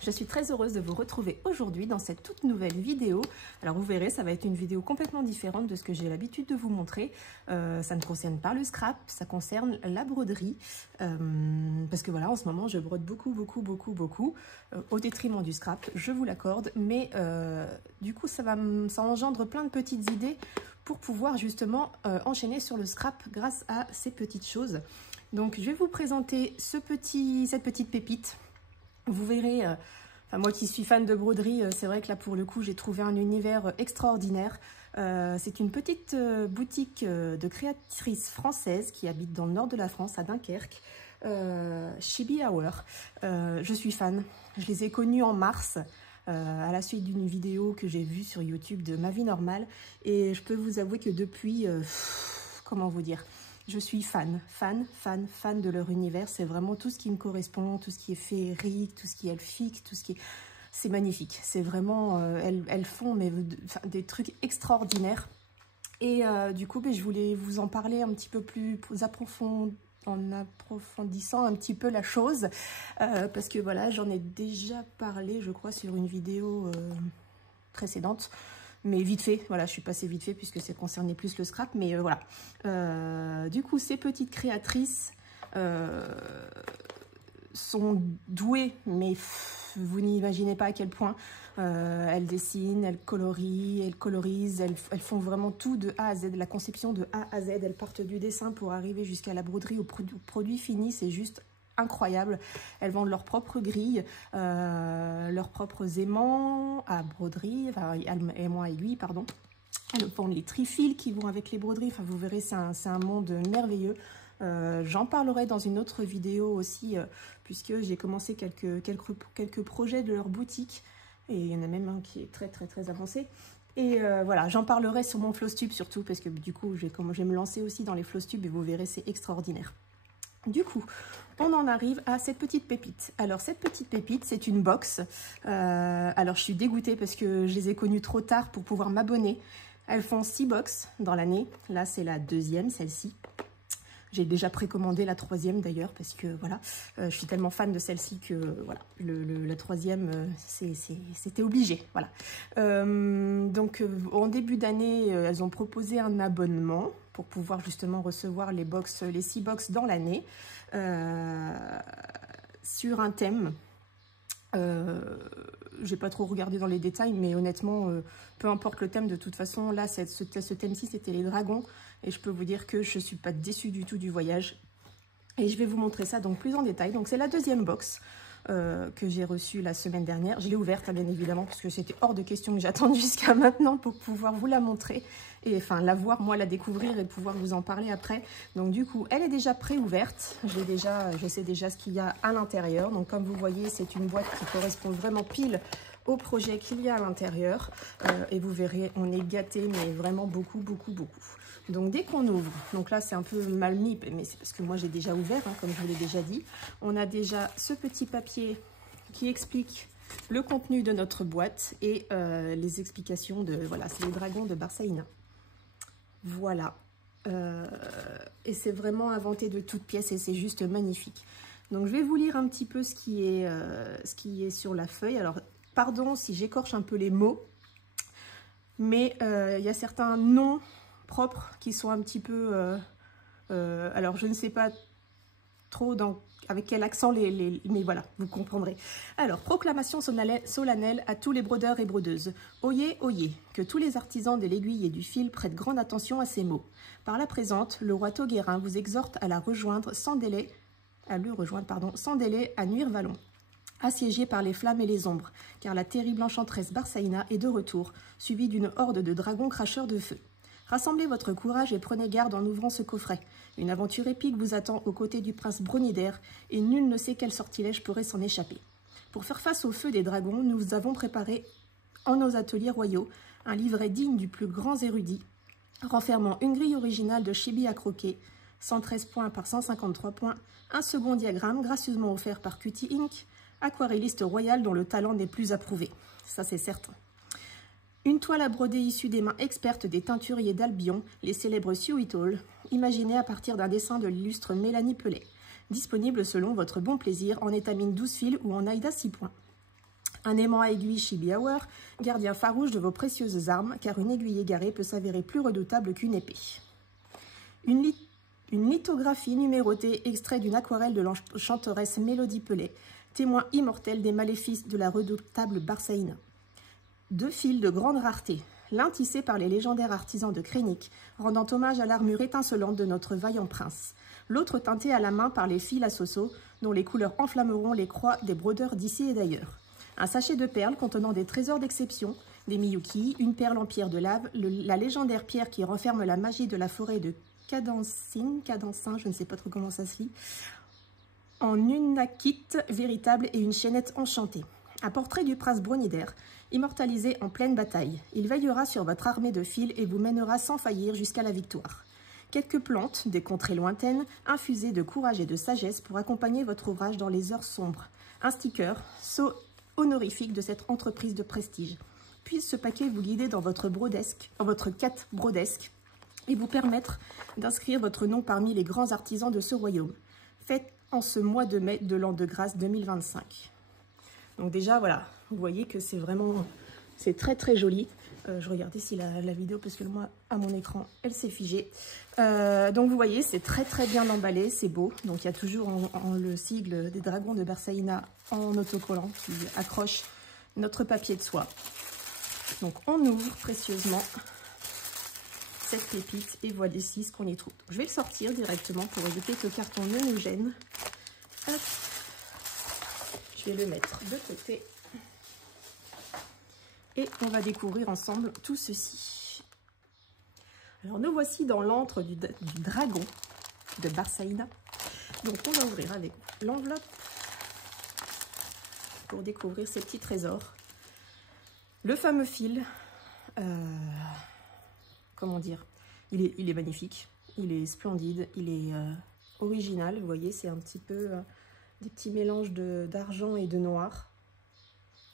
je suis très heureuse de vous retrouver aujourd'hui dans cette toute nouvelle vidéo. Alors vous verrez, ça va être une vidéo complètement différente de ce que j'ai l'habitude de vous montrer. Ça ne concerne pas le scrap, ça concerne la broderie. Parce que voilà, en ce moment, je brode beaucoup, au détriment du scrap, je vous l'accorde. Mais du coup, ça engendre plein de petites idées pour pouvoir justement enchaîner sur le scrap grâce à ces petites choses. Donc je vais vous présenter cette petite pépite. Vous verrez, moi qui suis fan de broderie, c'est vrai que là pour le coup j'ai trouvé un univers extraordinaire. C'est une petite boutique de créatrices françaises qui habite dans le nord de la France, à Dunkerque, Chibi Hour. Je suis fan, je les ai connues en mars. À la suite d'une vidéo que j'ai vue sur YouTube de Ma Vie Normale, et je peux vous avouer que depuis, comment vous dire, je suis fan de leur univers. C'est vraiment tout ce qui me correspond, tout ce qui est féerique, tout ce qui est elfique, tout ce qui est... C'est magnifique, c'est vraiment... elles font des trucs extraordinaires. Et du coup, je voulais vous en parler un petit peu plus en approfondissant un petit peu la chose. Parce que voilà, j'en ai déjà parlé, je crois, sur une vidéo précédente. Mais vite fait, voilà, je suis passée vite fait puisque ça concernait plus le scrap, mais voilà. Du coup, ces petites créatrices sont douées, mais vous n'imaginez pas à quel point. Elles dessinent, elles colorient, elles colorisent, elles font vraiment tout de A à Z, la conception de A à Z. Elles partent du dessin pour arriver jusqu'à la broderie, au produit fini, c'est juste incroyable. Elles vendent leurs propres grilles, leurs propres aimants à broderie, enfin aimants à aiguille, pardon. Elles vendent les trifils qui vont avec les broderies. Enfin, vous verrez, c'est un monde merveilleux. J'en parlerai dans une autre vidéo aussi, puisque j'ai commencé quelques projets de leur boutique. Et il y en a même un qui est très avancé. Et voilà, j'en parlerai sur mon Flosstube surtout, parce que du coup, je vais me lancer aussi dans les Flosstube et vous verrez, c'est extraordinaire. Du coup, on en arrive à cette petite pépite. Alors, cette petite pépite, c'est une box. Alors, je suis dégoûtée parce que je les ai connues trop tard pour pouvoir m'abonner. Elles font 6 box dans l'année. Là, c'est la deuxième, celle-ci. J'ai déjà précommandé la troisième d'ailleurs, parce que voilà, je suis tellement fan de celle-ci que voilà, la troisième, c'était obligé. Voilà. Donc, en début d'année, elles ont proposé un abonnement pour pouvoir justement recevoir les 6 box dans l'année, sur un thème. J'ai pas trop regardé dans les détails, mais honnêtement, peu importe le thème, de toute façon, là, ce thème-ci, c'était les dragons. Et je peux vous dire que je ne suis pas déçue du tout du voyage. Et je vais vous montrer ça donc plus en détail. Donc c'est la deuxième box que j'ai reçue la semaine dernière. Je l'ai ouverte, bien évidemment, parce que c'était hors de question que j'attende jusqu'à maintenant pour pouvoir vous la montrer. Et enfin, la voir, moi, la découvrir et pouvoir vous en parler après. Donc du coup, elle est déjà pré-ouverte. Je sais déjà ce qu'il y a à l'intérieur. Donc comme vous voyez, c'est une boîte qui correspond vraiment pile au projet qu'il y a à l'intérieur. Et vous verrez, on est gâté, mais vraiment beaucoup. Donc dès qu'on ouvre, donc là c'est un peu mal mis, mais c'est parce que moi j'ai déjà ouvert, hein, comme je vous l'ai déjà dit. On a déjà ce petit papier qui explique le contenu de notre boîte et les explications de, voilà, c'est les dragons de Barsaïna. Voilà. Et c'est vraiment inventé de toutes pièces et c'est juste magnifique. Donc je vais vous lire un petit peu ce qui est sur la feuille. Alors pardon si j'écorche un peu les mots, mais il y a certains noms propres qui sont un petit peu... alors, je ne sais pas trop avec quel accent mais voilà, vous comprendrez. Alors, proclamation solennelle à tous les brodeurs et brodeuses. Oyez, oyez, que tous les artisans de l'aiguille et du fil prêtent grande attention à ces mots. Par la présente, le roi Tauguérin vous exhorte à le rejoindre sans délai à Nuire-Vallon, assiégé par les flammes et les ombres, car la terrible enchanteresse Barsaïna est de retour, suivie d'une horde de dragons cracheurs de feu. Rassemblez votre courage et prenez garde en ouvrant ce coffret. Une aventure épique vous attend aux côtés du prince Bronidaire et nul ne sait quel sortilège pourrait s'en échapper. Pour faire face au feu des dragons, nous avons préparé en nos ateliers royaux un livret digne du plus grand érudit, renfermant une grille originale de chibi à croquer, 113 points par 153 points, un second diagramme gracieusement offert par Cutie Inc., aquarelliste royal dont le talent n'est plus approuvé. Ça, c'est certain. Une toile à broder issue des mains expertes des teinturiers d'Albion, les célèbres Sioux Hall, imaginée à partir d'un dessin de l'illustre Mélanie Pellet. Disponible selon votre bon plaisir en étamine 12 fils ou en Aïda 6 points. Un aimant à aiguille Chibi Hour, gardien farouche de vos précieuses armes, car une aiguille égarée peut s'avérer plus redoutable qu'une épée. Une lithographie numérotée, extrait d'une aquarelle de l'enchanteresse Mélodie Pellet, témoin immortel des maléfices de la redoutable Barsaïna. 2 fils de grande rareté, l'un tissé par les légendaires artisans de Krennic, rendant hommage à l'armure étincelante de notre vaillant prince, l'autre teinté à la main par les fils à Soso, dont les couleurs enflammeront les croix des brodeurs d'ici et d'ailleurs. Un sachet de perles contenant des trésors d'exception, des Miyuki, une perle en pierre de lave, la légendaire pierre qui renferme la magie de la forêt de Cadencin, je ne sais pas trop comment ça se lit, en une akite véritable et une chaînette enchantée. Un portrait du prince Bronider, immortalisé en pleine bataille. Il veillera sur votre armée de fils et vous mènera sans faillir jusqu'à la victoire. Quelques plantes, des contrées lointaines, infusées de courage et de sagesse pour accompagner votre ouvrage dans les heures sombres. Un sticker, sceau honorifique de cette entreprise de prestige. Puisse ce paquet vous guider dans votre quête brodesque et vous permettre d'inscrire votre nom parmi les grands artisans de ce royaume. Faites en ce mois de mai de l'an de grâce 2025. Donc déjà, voilà, vous voyez que c'est vraiment, c'est très très joli. Je regardais si la vidéo, parce que moi, à mon écran, elle s'est figée. Donc vous voyez, c'est très très bien emballé, c'est beau. Donc il y a toujours le sigle des dragons de Barsaïna en autocollant qui accroche notre papier de soie. Donc on ouvre précieusement cette pépite et voici ce qu'on y trouve. Donc, je vais le sortir directement pour éviter que le carton ne nous gêne. Hop. Je vais le mettre de côté. Et on va découvrir ensemble tout ceci. Alors nous voici dans l'antre du dragon de Barsaïna. Donc on va ouvrir avec l'enveloppe pour découvrir ces petits trésors. Le fameux fil, comment dire, il est magnifique, il est splendide, il est original. Vous voyez, c'est un petit peu des petits mélanges d'argent et de noir.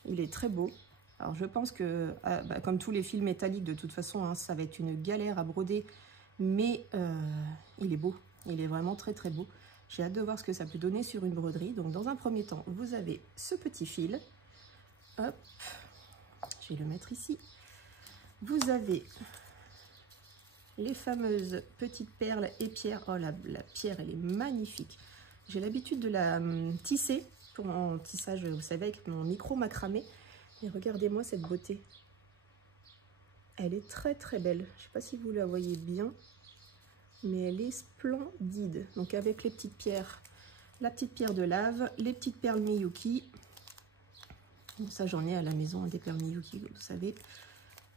Il est très beau. Alors je pense que, comme tous les fils métalliques, de toute façon, hein, ça va être une galère à broder, mais il est beau, il est vraiment très très beau. J'ai hâte de voir ce que ça peut donner sur une broderie. Donc dans un premier temps, vous avez ce petit fil. Hop, je vais le mettre ici. Vous avez les fameuses petites perles et pierres. Oh, la pierre, elle est magnifique. J'ai l'habitude de la tisser pour mon tissage, vous savez, avec mon micro macramé. Et regardez-moi cette beauté. Elle est très très belle. Je ne sais pas si vous la voyez bien, mais elle est splendide. Donc avec les petites pierres, la petite pierre de lave, les petites perles Miyuki. Bon, ça j'en ai à la maison, des perles Miyuki, vous savez.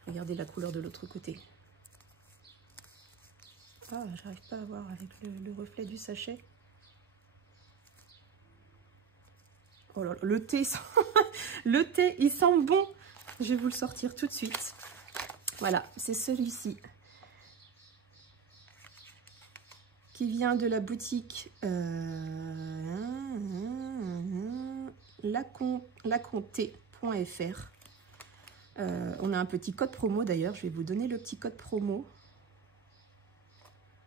Regardez la couleur de l'autre côté. Ah, j'arrive pas à voir avec le reflet du sachet. Oh là là, le thé, le thé, il sent bon. Je vais vous le sortir tout de suite. Voilà, c'est celui-ci qui vient de la boutique laconté.fr. On a un petit code promo d'ailleurs. Je vais vous donner le petit code promo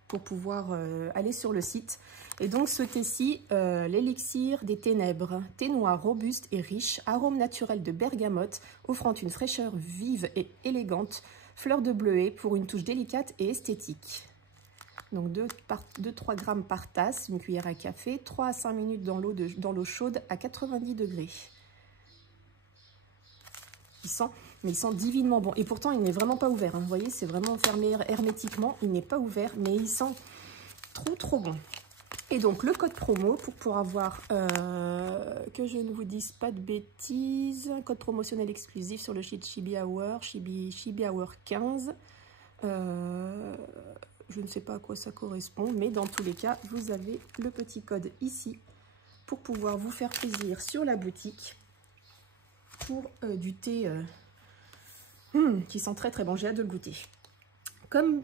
pour pouvoir aller sur le site. Et donc ce thé-ci, l'élixir des ténèbres, thé noir robuste et riche, arôme naturel de bergamote, offrant une fraîcheur vive et élégante, fleur de bleuet pour une touche délicate et esthétique. Donc 2-3 grammes par tasse, une cuillère à café, 3 à 5 minutes dans l'eau chaude à 90 degrés. Il sent divinement bon. Et pourtant, il n'est vraiment pas ouvert. Hein. Vous voyez, c'est vraiment fermé hermétiquement. Il n'est pas ouvert, mais il sent trop bon. Et donc, le code promo pour pouvoir avoir, que je ne vous dise pas de bêtises, un code promotionnel exclusif sur le site Chibi Hour, Chibi Hour 15. Je ne sais pas à quoi ça correspond, mais dans tous les cas, vous avez le petit code ici pour pouvoir vous faire plaisir sur la boutique pour du thé qui sent très bon. J'ai hâte de le goûter. Comme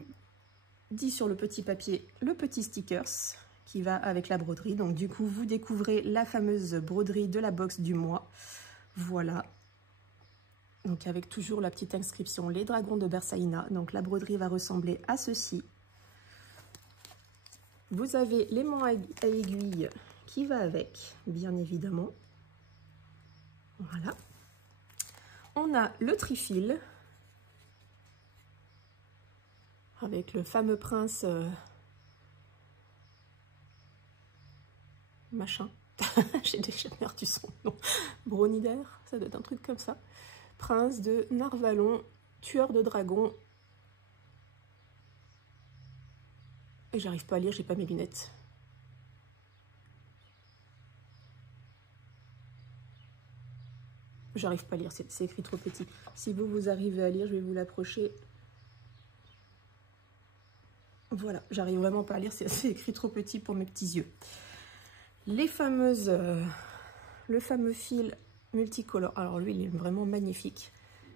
dit sur le petit papier, le petit stickers qui va avec la broderie. Donc du coup, vous découvrez la fameuse broderie de la box du mois. Voilà. Donc avec toujours la petite inscription, les dragons de Barsaïna. Donc la broderie va ressembler à ceci. Vous avez l'aimant à aiguille qui va avec, bien évidemment. Voilà. on a le trifil avec le fameux prince machin. J'ai perdu son nom. Bronider, ça doit être un truc comme ça. Prince de Narvalon, tueur de dragons. Et j'arrive pas à lire, j'ai pas mes lunettes. J'arrive pas à lire, c'est écrit trop petit. Si vous arrivez à lire, je vais vous l'approcher. Voilà, j'arrive vraiment pas à lire, c'est écrit trop petit pour mes petits yeux. Les fameuses, le fameux fil multicolore. Alors lui, il est vraiment magnifique.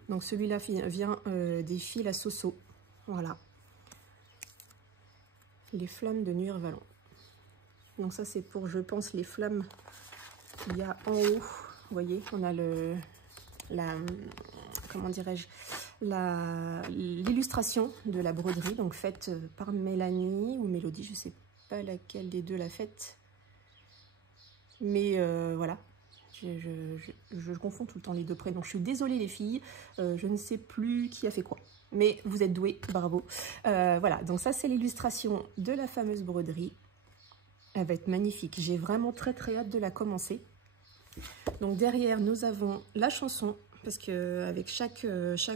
Donc celui-là vient des fils à Soso. Voilà. Les flammes de Nuirvalon. Donc ça, c'est pour, je pense, les flammes qu'il y a en haut. Vous voyez, on a comment dirais-je, l'illustration de la broderie, donc faite par Mélanie ou Mélodie, je ne sais pas laquelle des deux l'a faite. Mais voilà, je confonds tout le temps les deux prénoms. Je suis désolée les filles, je ne sais plus qui a fait quoi. Mais vous êtes douées, bravo. Voilà, donc ça c'est l'illustration de la fameuse broderie. Elle va être magnifique. J'ai vraiment très très hâte de la commencer. Donc derrière nous avons la chanson, parce que avec chaque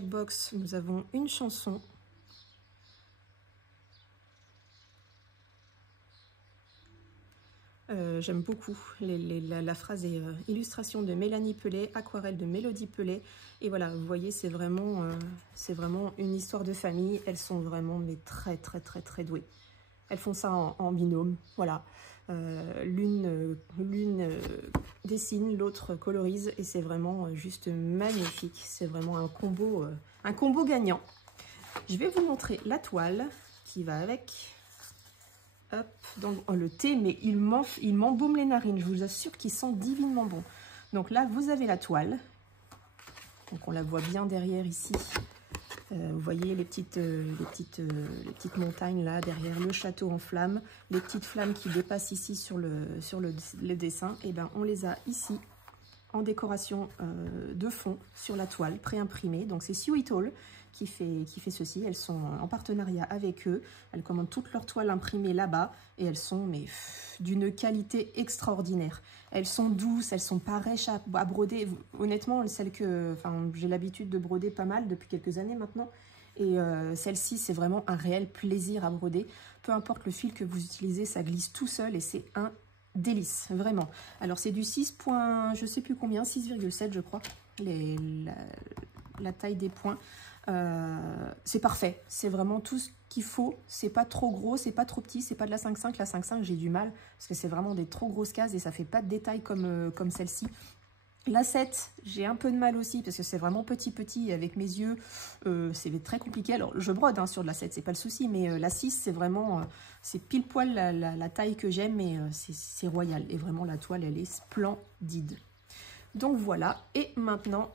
box nous avons une chanson. J'aime beaucoup la phrase est illustration de Mélanie Pellet, aquarelle de Mélodie Pellet. Et voilà, vous voyez, c'est vraiment une histoire de famille. Elles sont vraiment mais très très très très douées. Elles font ça en binôme, voilà. L'une dessine, l'autre colorise et c'est vraiment juste magnifique. C'est vraiment un combo gagnant. Je vais vous montrer la toile qui va avec. Hop, donc le thé, mais il m'embaume les narines, je vous assure qu'il sent divinement bon. Donc là, vous avez la toile. Donc on la voit bien derrière ici. Vous voyez les petites montagnes là, derrière le château en flammes. Les petites flammes qui dépassent ici sur le dessin. Et ben on les a ici en décoration de fond sur la toile préimprimée. Donc c'est Sweetall qui fait ceci. Elles sont en partenariat avec eux. Elles commandent toutes leurs toiles imprimées là-bas et elles sont d'une qualité extraordinaire. Elles sont douces, elles sont pas rêches à broder. Honnêtement, celles que j'ai l'habitude de broder pas mal depuis quelques années maintenant. Et celle-ci, c'est vraiment un réel plaisir à broder. Peu importe le fil que vous utilisez, ça glisse tout seul et c'est un délice, vraiment. Alors c'est du 6 points, je sais plus combien, 6,7 je crois, la taille des points. C'est parfait, c'est vraiment tout ce qu'il faut, c'est pas trop gros, c'est pas trop petit, c'est pas de la 5,5, la 5,5 j'ai du mal, parce que c'est vraiment des trop grosses cases et ça fait pas de détails comme celle-ci. La 7, j'ai un peu de mal aussi, parce que c'est vraiment petit, et avec mes yeux, c'est très compliqué. Alors je brode sur de la 7, c'est pas le souci, mais la 6, c'est vraiment, c'est pile poil la taille que j'aime, et c'est royal, et vraiment la toile, elle est splendide. Donc voilà, et maintenant,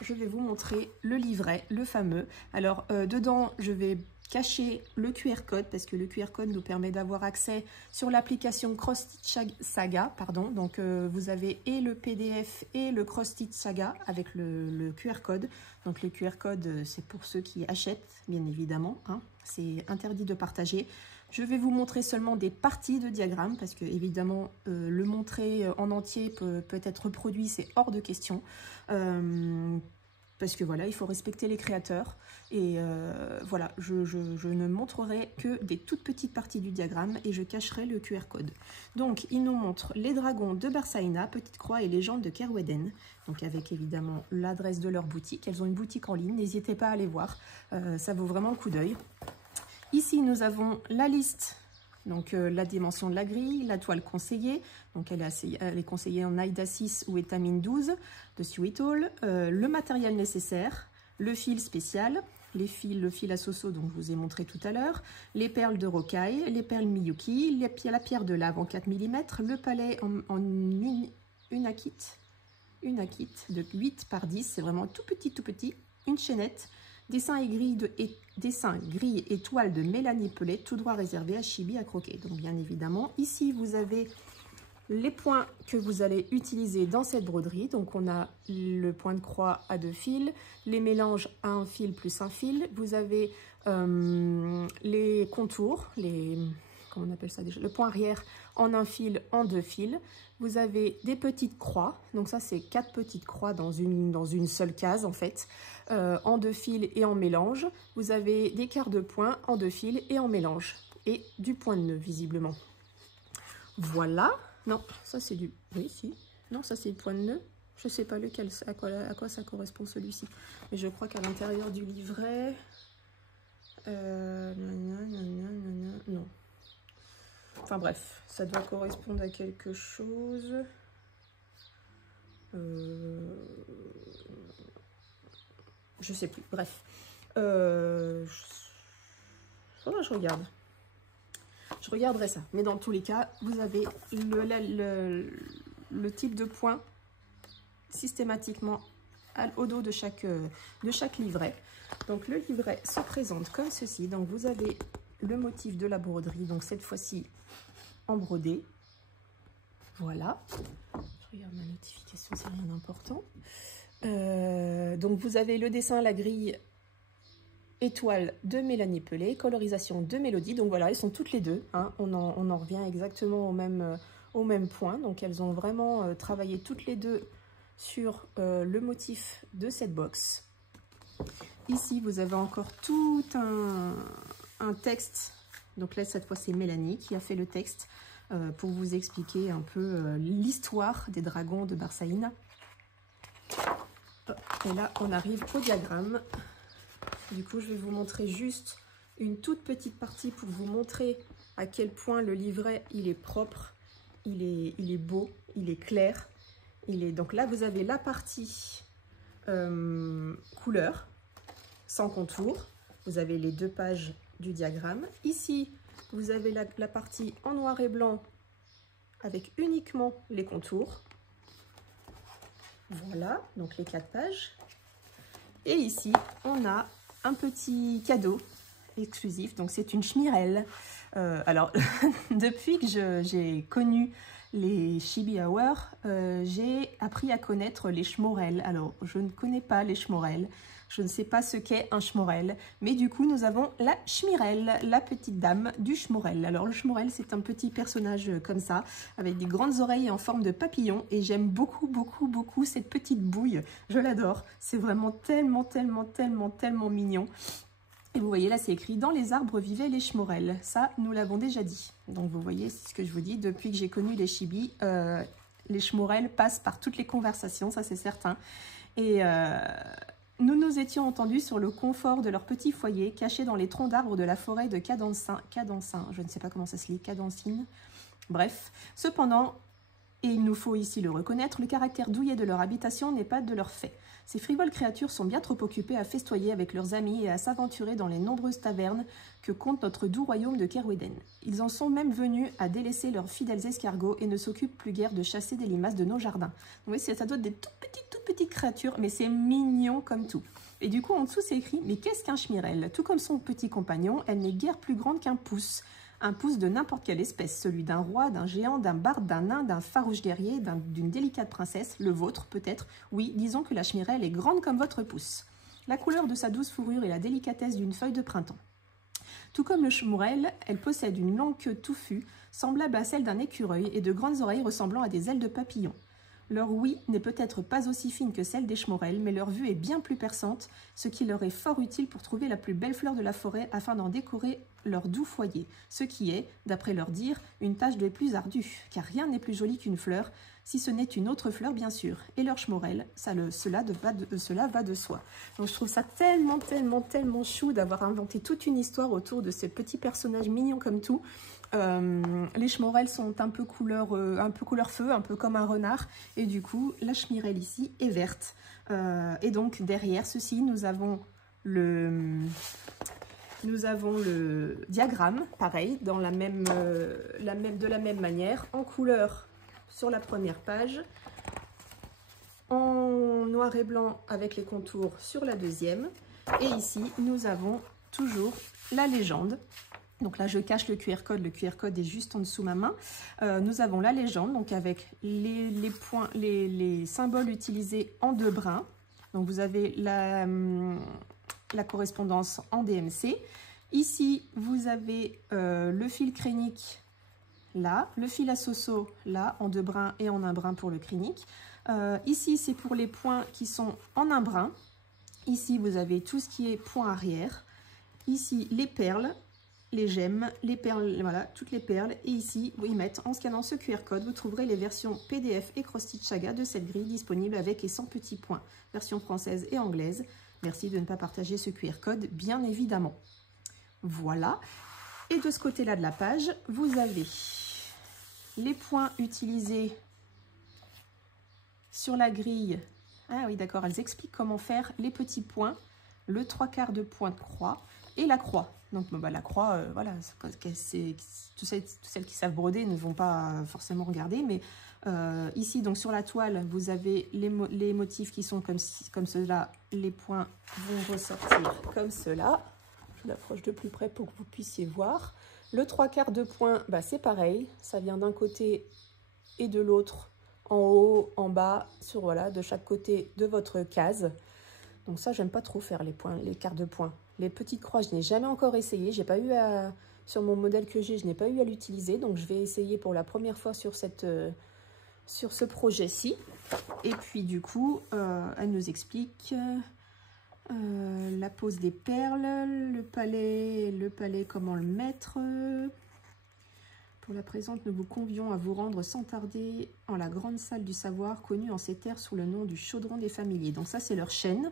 je vais vous montrer le livret, le fameux. Alors, dedans, je vais cacher le QR code, parce que le QR code nous permet d'avoir accès sur l'application Cross Stitch Saga, pardon. Donc, vous avez et le PDF et le Cross Stitch Saga avec le QR code. Donc, le QR code, c'est pour ceux qui achètent, bien évidemment, hein. C'est interdit de partager. Je vais vous montrer seulement des parties de diagrammes parce que évidemment le montrer en entier peut être reproduit, c'est hors de question. Parce que voilà, il faut respecter les créateurs. Et voilà, je ne montrerai que des toutes petites parties du diagramme et je cacherai le QR code. Donc, il nous montre les dragons de Bersaïna, Petite Croix et Légende de Kerweden. Donc, avec évidemment l'adresse de leur boutique. Elles ont une boutique en ligne, n'hésitez pas à aller voir. Ça vaut vraiment le coup d'œil. Ici, nous avons la liste, donc la dimension de la grille, la toile conseillée, donc elle est conseillée en Aïda 6 ou étamine 12 de Sweetall, le matériel nécessaire, le fil spécial, le fil à Soso dont je vous ai montré tout à l'heure, les perles de rocaille, les perles Miyuki, la pierre de lave en 4 mm, le palais en une akite de 8 par 10, c'est vraiment tout petit, une chaînette, dessin gris et toile de Mélanie Pellet, tout droit réservé à Chibi à croquer. Donc bien évidemment, ici vous avez les points que vous allez utiliser dans cette broderie. Donc on a le point de croix à 2 fils, les mélanges à 1 fil plus 1 fil. Vous avez les contours, comment on appelle ça déjà, le point arrière en 1 fil, en 2 fils. Vous avez des petites croix, donc ça c'est 4 petites croix dans une seule case en fait, en 2 fils et en mélange. Vous avez des quarts de point en 2 fils et en mélange, et du point de nœud visiblement. Voilà. Non, ça c'est du... Oui, si. Non, ça c'est le point de nœud. Je ne sais pas lequel, à quoi ça correspond celui-ci. Mais je crois qu'à l'intérieur du livret... Non. Enfin bref, ça doit correspondre à quelque chose. Je sais plus. Bref. Faudra que je regarde. Je regarderai ça. Mais dans tous les cas, vous avez le type de point systématiquement au dos de chaque livret. Donc le livret se présente comme ceci. Donc vous avez le motif de la broderie, donc cette fois-ci en brodé. Voilà. Je regarde ma notification, c'est rien d'important. Donc vous avez le dessin à la grille étoile de Mélanie Pelé, colorisation de Mélodie. Donc voilà, elles sont toutes les deux. Hein. On en revient exactement au même point. Donc elles ont vraiment travaillé toutes les deux sur le motif de cette box. Ici, vous avez encore tout un texte. Donc là, cette fois, c'est Mélanie qui a fait le texte pour vous expliquer un peu l'histoire des dragons de Barsaïna. Et là, on arrive au diagramme. Du coup, je vais vous montrer juste une toute petite partie pour vous montrer à quel point le livret, il est propre, il est beau, il est clair. Donc là, vous avez la partie couleur, sans contour. Vous avez les 2 pages du diagramme. Ici, vous avez la partie en noir et blanc avec uniquement les contours. Voilà, donc les 4 pages. Et ici, on a un petit cadeau exclusif. Donc c'est une schmirelle. Alors, depuis que j'ai connu les Chibi Hour, j'ai appris à connaître les schmorels. Alors, je ne connais pas les schmorels. Je ne sais pas ce qu'est un schmorel, mais du coup, nous avons la schmirelle, la petite dame du schmorel. Alors, le schmorel, c'est un petit personnage comme ça, avec des grandes oreilles en forme de papillon, et j'aime beaucoup, beaucoup, beaucoup cette petite bouille. Je l'adore. C'est vraiment tellement, tellement, tellement, tellement mignon. Et vous voyez, là, c'est écrit « Dans les arbres vivaient les schmorels ». Ça, nous l'avons déjà dit. Donc, vous voyez, c'est ce que je vous dis. Depuis que j'ai connu les chibis, les schmorels passent par toutes les conversations, ça, c'est certain. Et... nous nous étions entendus sur le confort de leur petit foyer, caché dans les troncs d'arbres de la forêt de Cadencin, je ne sais pas comment ça se lit, Cadencine. Bref, cependant, et il nous faut ici le reconnaître, le caractère douillet de leur habitation n'est pas de leur fait. Ces frivoles créatures sont bien trop occupées à festoyer avec leurs amis et à s'aventurer dans les nombreuses tavernes que compte notre doux royaume de Kerweden. Ils en sont même venus à délaisser leurs fidèles escargots et ne s'occupent plus guère de chasser des limaces de nos jardins. Vous voyez, ça doit être des toutes petites créatures, mais c'est mignon comme tout. Et du coup, en dessous, c'est écrit « Mais qu'est-ce qu'un schmirel ?» Tout comme son petit compagnon, elle n'est guère plus grande qu'un pouce. Un pouce de n'importe quelle espèce, celui d'un roi, d'un géant, d'un barde, d'un nain, d'un farouche guerrier, d'une délicate princesse, le vôtre peut-être. Oui, disons que la schmirelle est grande comme votre pouce. La couleur de sa douce fourrure et la délicatesse d'une feuille de printemps. Tout comme le schmorel, elle possède une longue queue touffue, semblable à celle d'un écureuil, et de grandes oreilles ressemblant à des ailes de papillon. Leur ouïe n'est peut-être pas aussi fine que celle des schmorels, mais leur vue est bien plus perçante, ce qui leur est fort utile pour trouver la plus belle fleur de la forêt afin d'en décorer leur doux foyer, ce qui est, d'après leur dire, une tâche des plus ardues, car rien n'est plus joli qu'une fleur, si ce n'est une autre fleur bien sûr, et leur schmorel, cela va de soi. Donc je trouve ça tellement, tellement, tellement chou d'avoir inventé toute une histoire autour de ces petits personnages mignons comme tout. Les schmorels sont un peu couleur feu, un peu comme un renard, et du coup la schmirelle ici est verte. Et donc derrière ceci, nous avons le diagramme, pareil, dans de la même manière, en couleur sur la première page, en noir et blanc avec les contours sur la deuxième, et ici nous avons toujours la légende Donc là, je cache le QR code est juste en dessous de ma main. Nous avons la légende, donc avec les points, les symboles utilisés en 2 brins. Donc vous avez la correspondance en DMC. Ici, vous avez le fil crénique là, le fil à soso là, en 2 brins et en 1 brin pour le crénique. Ici, c'est pour les points qui sont en 1 brin. Ici, vous avez tout ce qui est point arrière. Ici, les perles, les gemmes, les perles, voilà, toutes les perles. Et ici, vous y mettez, en scannant ce QR code, vous trouverez les versions PDF et cross-stitch Saga de cette grille disponible avec et sans petits points, version française et anglaise. Merci de ne pas partager ce QR code, bien évidemment. Voilà. Et de ce côté-là de la page, vous avez les points utilisés sur la grille. Ah oui, d'accord, elles expliquent comment faire les petits points, le 3/4 de point de croix et la croix. Donc bon, bah, la croix, voilà, c'est toutes celles qui savent broder ne vont pas forcément regarder, mais ici, donc sur la toile, vous avez les motifs qui sont comme cela. Les points vont ressortir comme cela. Je l'approche de plus près pour que vous puissiez voir. Le 3/4 de point, bah, c'est pareil, ça vient d'un côté et de l'autre, en haut, en bas, sur voilà, de chaque côté de votre case. Donc ça, j'aime pas trop faire les points, les quarts de points. Les petites croix, je n'ai jamais encore essayé. J'ai pas eu à, sur mon modèle que j'ai, je n'ai pas eu à l'utiliser. Donc je vais essayer pour la première fois sur ce projet-ci. Et puis du coup, elle nous explique la pose des perles, le palais, comment le mettre. Pour la présente, nous vous convions à vous rendre sans tarder en la grande salle du savoir, connue en ces terres sous le nom du Chaudron des Familiers. Donc ça, c'est leur chaîne,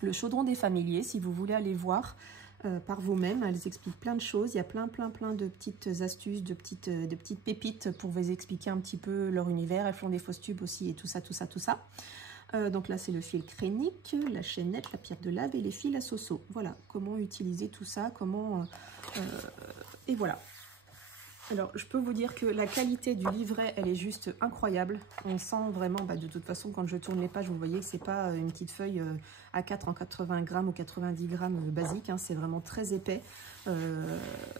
le Chaudron des Familiers. Si vous voulez aller voir par vous-même, elles expliquent plein de choses. Il y a plein de petites astuces, de petites pépites pour vous expliquer un petit peu leur univers. Elles font des fausses tubes aussi et tout ça. Donc là, c'est le fil crénique, la chaînette, la pierre de lave et les fils à soso. Voilà, comment utiliser tout ça, comment... et voilà. Alors, je peux vous dire que la qualité du livret, elle est juste incroyable. On sent vraiment, bah, de toute façon, quand je tourne les pages, vous voyez que c'est pas une petite feuille A4 en 80 grammes ou 90 grammes basique. Hein, c'est vraiment très épais.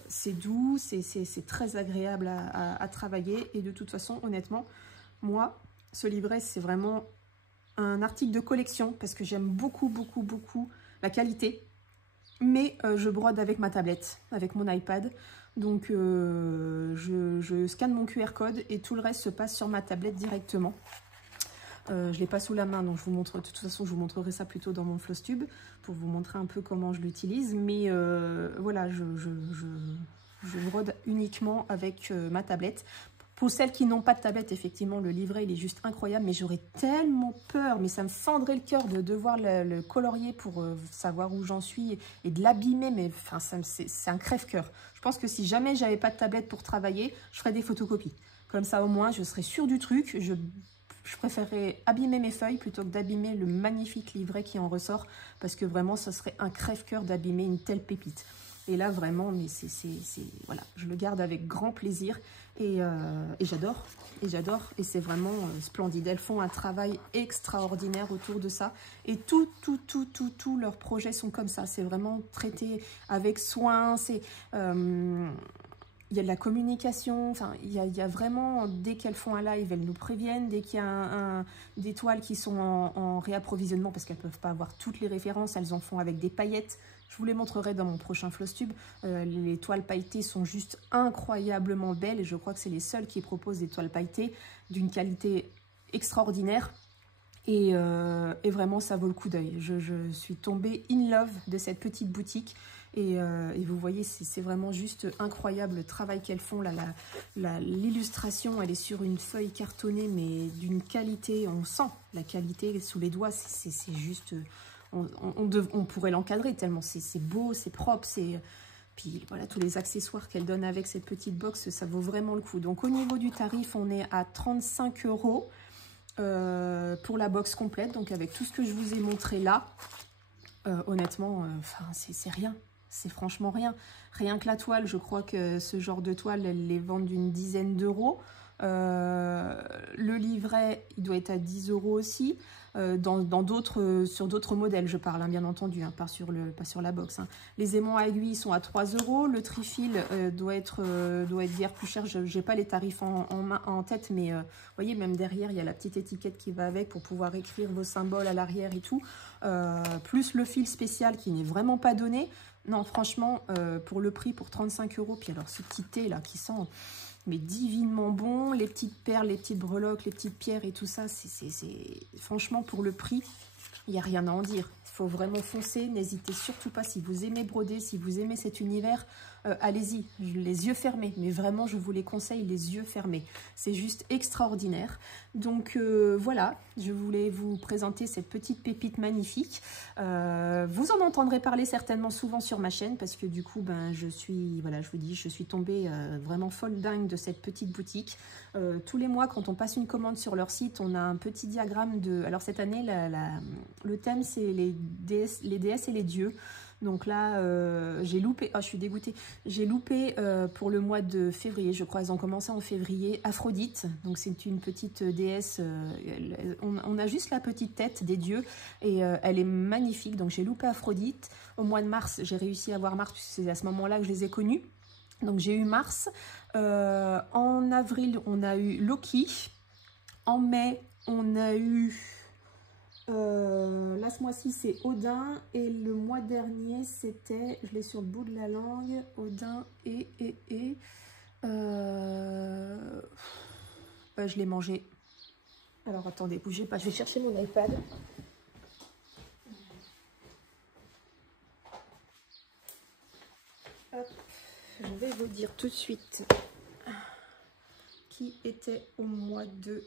C'est doux, c'est très agréable à travailler. Et de toute façon, honnêtement, moi, ce livret, c'est vraiment un article de collection parce que j'aime beaucoup la qualité. Mais je brode avec ma tablette, avec mon iPad. Donc, je scanne mon QR code et tout le reste se passe sur ma tablette directement. Je ne l'ai pas sous la main, donc je vous montre, de toute façon, je vous montrerai ça plutôt dans mon Flosstube pour vous montrer un peu comment je l'utilise. Mais voilà, je brode uniquement avec ma tablette. Pour celles qui n'ont pas de tablette, effectivement, le livret, il est juste incroyable, mais j'aurais tellement peur, mais ça me fendrait le cœur de devoir le colorier pour savoir où j'en suis et de l'abîmer, mais enfin, c'est un crève-cœur. Je pense que si jamais j'avais pas de tablette pour travailler, je ferais des photocopies. Comme ça, au moins, je serais sûre du truc. Je préférerais abîmer mes feuilles plutôt que d'abîmer le magnifique livret qui en ressort, parce que vraiment, ce serait un crève-cœur d'abîmer une telle pépite. Et là, vraiment, mais voilà, je le garde avec grand plaisir. Et j'adore, et c'est vraiment splendide. Elles font un travail extraordinaire autour de ça, et tous leurs projets sont comme ça. C'est vraiment traité avec soin, il y a de la communication, enfin, il y a vraiment, dès qu'elles font un live, elles nous préviennent, dès qu'il y a des toiles qui sont en réapprovisionnement, parce qu'elles ne peuvent pas avoir toutes les références, elles en font avec des paillettes. Je vous les montrerai dans mon prochain Flosstube. Les toiles pailletées sont juste incroyablement belles, et je crois que c'est les seules qui proposent des toiles pailletées d'une qualité extraordinaire. Et vraiment, ça vaut le coup d'œil. Je suis tombée in love de cette petite boutique. Et vous voyez, c'est vraiment juste incroyable le travail qu'elles font. L'illustration, elle est sur une feuille cartonnée, mais d'une qualité, on sent la qualité sous les doigts. C'est juste... On pourrait l'encadrer tellement c'est beau, c'est propre, puis voilà, tous les accessoires qu'elle donne avec cette petite box, ça vaut vraiment le coup. Donc au niveau du tarif, on est à 35 € pour la box complète, donc avec tout ce que je vous ai montré là. Honnêtement, c'est rien, c'est franchement rien. Rien que la toile, je crois que ce genre de toile, elles les vendent d'une dizaine d'euros. Le livret, il doit être à 10 € aussi. Sur d'autres modèles, je parle, hein, bien entendu, hein, pas sur la box. Hein. Les aimants à aiguille sont à 3 €. Le trifil doit être guère plus cher. Je n'ai pas les tarifs en tête, mais vous voyez, même derrière, il y a la petite étiquette qui va avec pour pouvoir écrire vos symboles à l'arrière et tout. Plus le fil spécial qui n'est vraiment pas donné. Non, franchement, pour le prix, pour 35 €, puis alors ce petit thé là qui sent mais divinement bon, les petites perles, les petites breloques, les petites pierres et tout ça, franchement pour le prix, il n'y a rien à en dire. Il faut vraiment foncer, n'hésitez surtout pas si vous aimez broder, si vous aimez cet univers, allez-y, les yeux fermés, mais vraiment je vous les conseille les yeux fermés, c'est juste extraordinaire. Donc voilà, je voulais vous présenter cette petite pépite magnifique. Vous en entendrez parler certainement souvent sur ma chaîne parce que du coup je suis tombée vraiment folle dingue de cette petite boutique. Tous les mois quand on passe une commande sur leur site, on a un petit diagramme de... Alors cette année le thème c'est les déesses et les dieux. Donc là, j'ai loupé, je suis dégoûtée, j'ai loupé pour le mois de février, je crois, ils ont commencé en février, Aphrodite, donc c'est une petite déesse, on a juste la petite tête des dieux, et elle est magnifique, donc j'ai loupé Aphrodite. Au mois de mars, j'ai réussi à voir Mars, puisque c'est à ce moment-là que je les ai connus, donc j'ai eu Mars. En avril, on a eu Loki, en mai, on a eu... là ce mois-ci c'est Odin et le mois dernier c'était, je l'ai sur le bout de la langue, Odin et je l'ai mangé. Alors attendez, bougez pas, je vais chercher mon iPad. Hop, je vais vous dire tout de suite qui était au mois de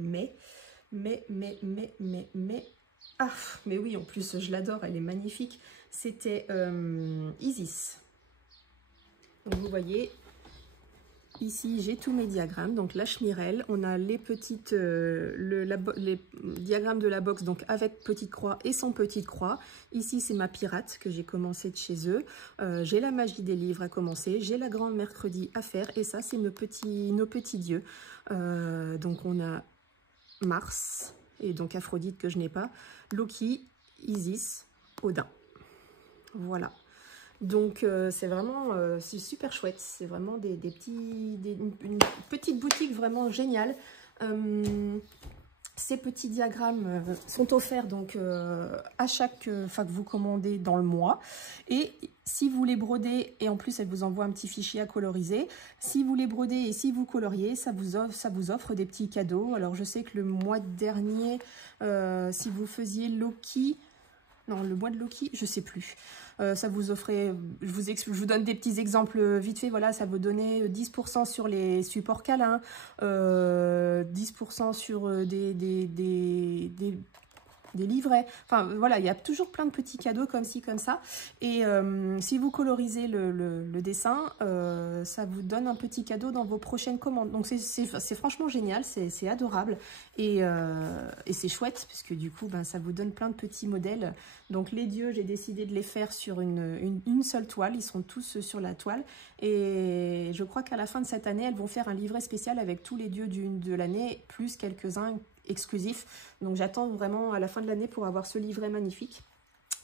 mai. Ah, mais oui, en plus, je l'adore, elle est magnifique. C'était Isis. Donc, vous voyez, ici, j'ai tous mes diagrammes. Donc, la Schmirel, on a les petites, les diagrammes de la box, donc avec petite croix et sans petite croix. Ici, c'est ma pirate que j'ai commencé de chez eux. J'ai la magie des livres à commencer. J'ai la grande mercredi à faire. Et ça, c'est nos petits dieux. Donc, on a Mars, et donc Aphrodite que je n'ai pas, Loki, Isis, Odin. Voilà. Donc c'est vraiment, c'est super chouette. C'est vraiment une petite boutique vraiment géniale. Ces petits diagrammes sont offerts donc à chaque fois que vous commandez dans le mois. Et si vous les brodez, et en plus elle vous envoie un petit fichier à coloriser, si vous les brodez et si vous coloriez, ça vous offre des petits cadeaux. Alors je sais que le mois dernier, si vous faisiez Loki, non le mois de Loki, je sais plus. Ça vous offrait, je vous donne des petits exemples vite fait, voilà, ça vous donnait 10% sur les supports câlins, 10% sur des livrets, enfin voilà, il y a toujours plein de petits cadeaux comme ci, comme ça, et si vous colorisez le dessin, ça vous donne un petit cadeau dans vos prochaines commandes, donc c'est franchement génial, c'est adorable, et c'est chouette, puisque du coup, ça vous donne plein de petits modèles. Donc les dieux, j'ai décidé de les faire sur une seule toile, ils sont tous sur la toile, et je crois qu'à la fin de cette année, elles vont faire un livret spécial avec tous les dieux de l'année, plus quelques-uns exclusifs. Donc j'attends vraiment à la fin de l'année pour avoir ce livret magnifique.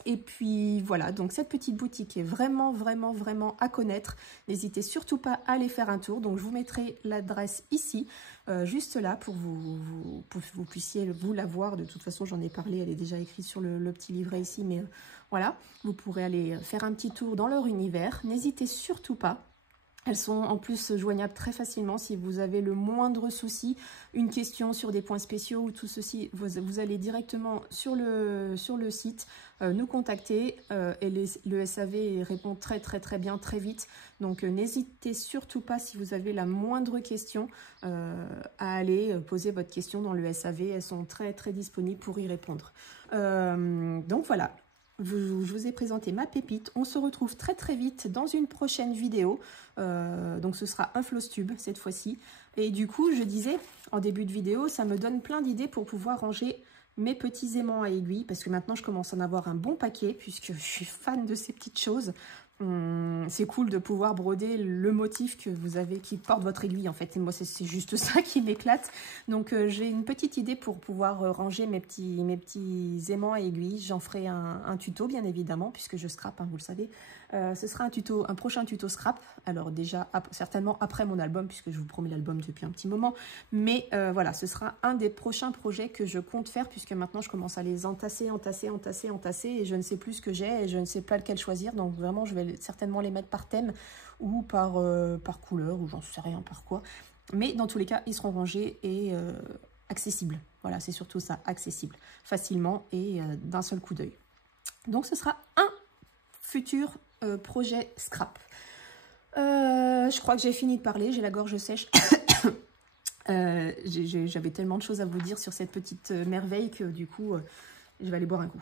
Et puis voilà, donc cette petite boutique est vraiment, vraiment, vraiment à connaître. N'hésitez surtout pas à aller faire un tour. Donc je vous mettrai l'adresse ici, juste là, pour que vous puissiez vous la voir. De toute façon, j'en ai parlé, elle est déjà écrite sur le petit livret ici. Mais voilà, vous pourrez aller faire un petit tour dans leur univers. N'hésitez surtout pas. Elles sont en plus joignables très facilement si vous avez le moindre souci, une question sur des points spéciaux ou tout ceci, vous allez directement sur le site, nous contacter et le SAV répond très bien, très vite. Donc n'hésitez surtout pas si vous avez la moindre question à aller poser votre question dans le SAV, elles sont très disponibles pour y répondre. Donc voilà. Je vous ai présenté ma pépite. On se retrouve très vite dans une prochaine vidéo. Donc ce sera un floss tube cette fois-ci. Et du coup, je disais en début de vidéo, ça me donne plein d'idées pour pouvoir ranger mes petits aimants à aiguilles. Parce que maintenant, je commence à en avoir un bon paquet puisque je suis fan de ces petites choses. c'est cool de pouvoir broder le motif que vous avez, qui porte votre aiguille en fait. Et moi, c'est juste ça qui m'éclate. Donc, j'ai une petite idée pour pouvoir ranger mes petits aimants et aiguilles. J'en ferai un tuto, bien évidemment, puisque je scrape, hein, vous le savez. Ce sera un prochain tuto scrap. Alors déjà, certainement après mon album, puisque je vous promets l'album depuis un petit moment. Mais voilà, ce sera un des prochains projets que je compte faire, puisque maintenant, je commence à les entasser, et je ne sais plus ce que j'ai, et je ne sais pas lequel choisir. Donc vraiment, je vais certainement les mettre par thème, ou par couleur, ou j'en sais rien par quoi. Mais dans tous les cas, ils seront rangés et accessibles. Voilà, c'est surtout ça, accessible, facilement et d'un seul coup d'œil. Donc ce sera un futur projet scrap. Je crois que j'ai fini de parler, j'ai la gorge sèche. J'avais tellement de choses à vous dire sur cette petite merveille que du coup, je vais aller boire un coup.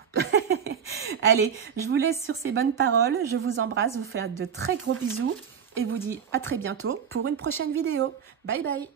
Allez, je vous laisse sur ces bonnes paroles. Je vous embrasse, vous fais de très gros bisous et vous dis à très bientôt pour une prochaine vidéo. Bye bye!